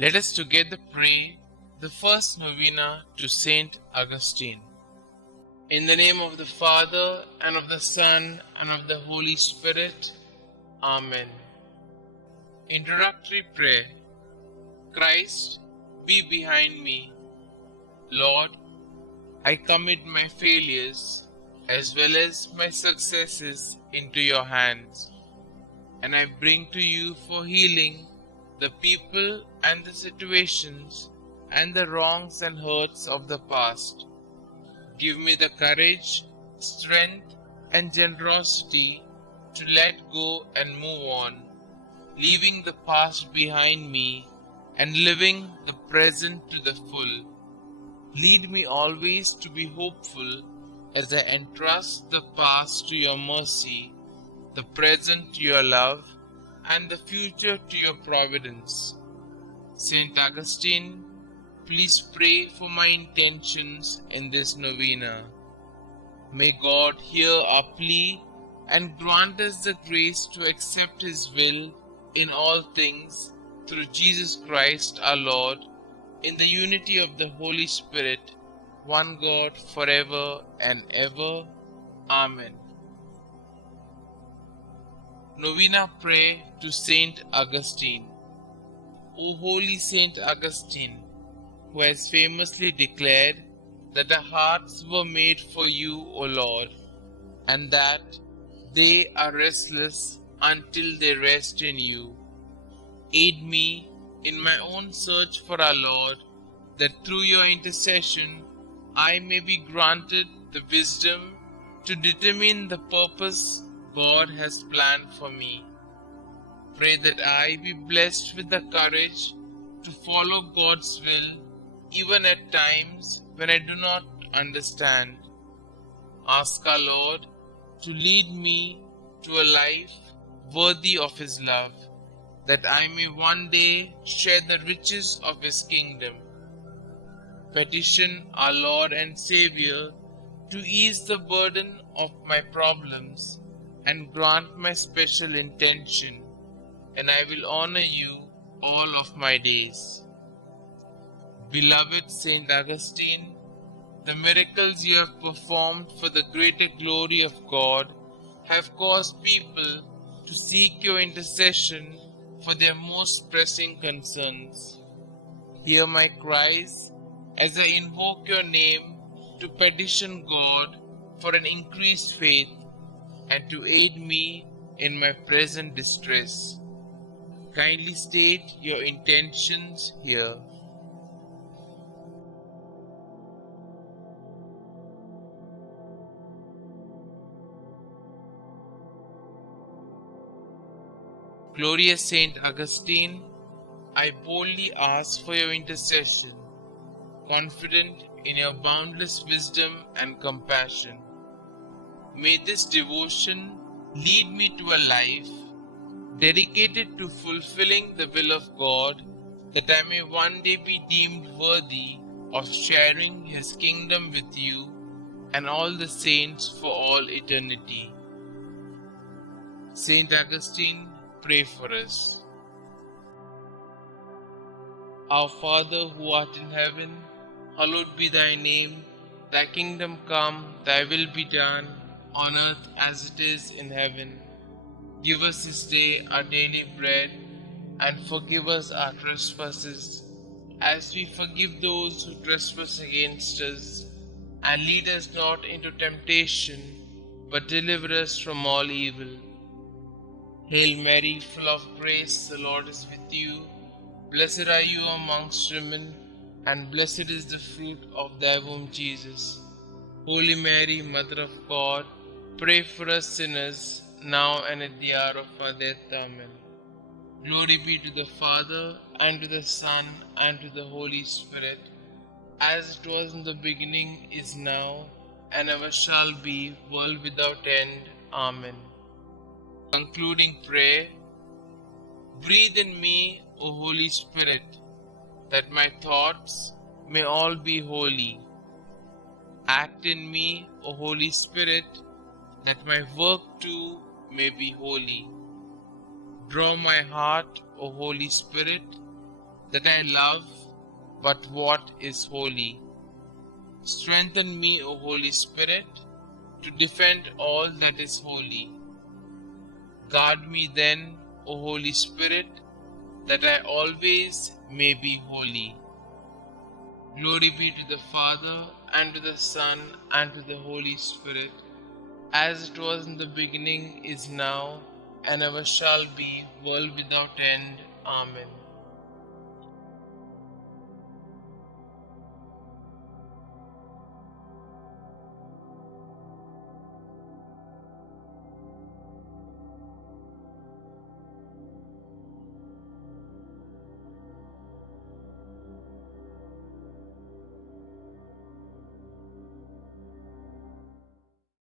Let us together pray the first novena to Saint Augustine. In the name of the Father, and of the Son, and of the Holy Spirit. Amen. Introductory prayer. Christ, be behind me. Lord, I commit my failures as well as my successes into your hands, and I bring to you for healing the people and the situations and the wrongs and hurts of the past. Give me the courage, strength, and generosity to let go and move on, leaving the past behind me and living the present to the full. Lead me always to be hopeful as I entrust the past to your mercy, the present to your love, and the future to your providence. Saint Augustine, please pray for my intentions in this novena. May God hear our plea and grant us the grace to accept His will in all things through Jesus Christ our Lord, in the unity of the Holy Spirit, one God forever and ever. Amen. Novena Prayer to Saint Augustine. O holy Saint Augustine, who has famously declared that our hearts were made for you, O Lord, and that they are restless until they rest in you. Aid me in my own search for our Lord, that through your intercession I may be granted the wisdom to determine the purpose God has planned for me. Pray that I be blessed with the courage to follow God's will, even at times when I do not understand. Ask our Lord to lead me to a life worthy of His love, that I may one day share the riches of His kingdom. Petition our Lord and Xavier to ease the burden of my problems and grant my special intention, and I will honor you all of my days. Beloved Saint Augustine, the miracles you have performed for the greater glory of God have caused people to seek your intercession for their most pressing concerns. Hear my cries as I invoke your name to petition God for an increased faith and to aid me in my present distress. Kindly state your intentions here. Glorious Saint Augustine, I boldly ask for your intercession, confident in your boundless wisdom and compassion. May this devotion lead me to a life dedicated to fulfilling the will of God, that I may one day be deemed worthy of sharing His kingdom with you and all the saints for all eternity. Saint Augustine, pray for us. Our Father who art in heaven, hallowed be thy name. Thy kingdom come, thy will be done, on earth as it is in heaven. Give us this day our daily bread, and forgive us our trespasses, as we forgive those who trespass against us. And lead us not into temptation, but deliver us from all evil. Hail Mary, full of grace, the Lord is with you. Blessed are you amongst women, and blessed is the fruit of thy womb, Jesus. Holy Mary, Mother of God, pray for us sinners, now and at the hour of our death. Amen. Glory be to the Father, and to the Son, and to the Holy Spirit, as it was in the beginning, is now, and ever shall be, world without end. Amen. Concluding prayer. Breathe in me, O Holy Spirit, that my thoughts may all be holy. Act in me, O Holy Spirit, that my work too may be holy. Draw my heart, O Holy Spirit, that I love but what is holy. Strengthen me, O Holy Spirit, to defend all that is holy. Guard me then, O Holy Spirit, that I always may be holy. Glory be to the Father, and to the Son, and to the Holy Spirit, as it was in the beginning, is now, and ever shall be, world without end. Amen.